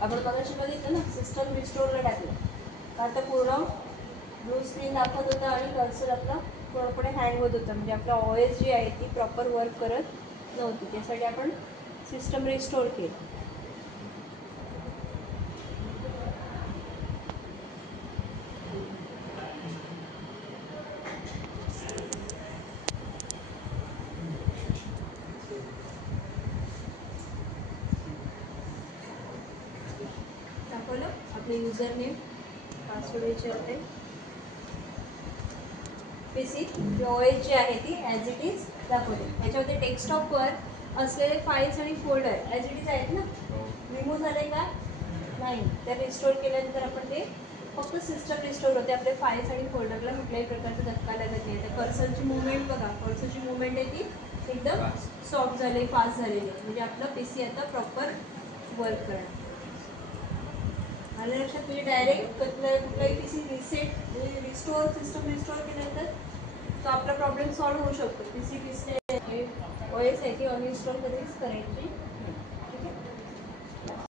आपण मगाशी बघितलं ना, सिस्टम रिस्टोरला टाकलं का आता पूर्ण ब्लू स्क्रीन दाखवत होता आणि कर्सर आपला पूर्णपणे हँग होत होता, म्हणजे आपला OS जी आहे ती प्रॉपर वर्क करत नव्हती. त्यासाठी आपण सिस्टम रिस्टोर केलं. दाखवलं आपले युजर नेम पासवर्ड विचारते. PC OS जी आहे ती ॲज इट इज दाखवते. याच्यामध्ये डेस्कटॉपवर असलेले फाईल्स आणि फोल्डर ॲज इट इज आहेत ना, रिमूव्ह झाले का नाही. त्या रिस्टोर केल्यानंतर आपण ते फक्त सिस्टम रिस्टोर होते, आपले फाईल्स आणि फोल्डरला कुठल्याही प्रकारचा धक्का लागत नाही. तर कर्सरची मुवमेंट बघा, कर्सरची मुवमेंट आहे ती एकदम सॉफ्ट झाली, फास्ट झालेली आहे, म्हणजे आपला PC आता प्रॉपर वर्क करणार. आणि लक्षात, म्हणजे डायरेक्ट कुठलाही PC रिसेट म्हणजे रिस्टोर सिस्टम रिस्टोर केल्यानंतर तो आपला प्रॉब्लेम सॉल्व्ह होऊ शकतो. PC OS आहे ती अनइन्स्टॉल कधीच करायची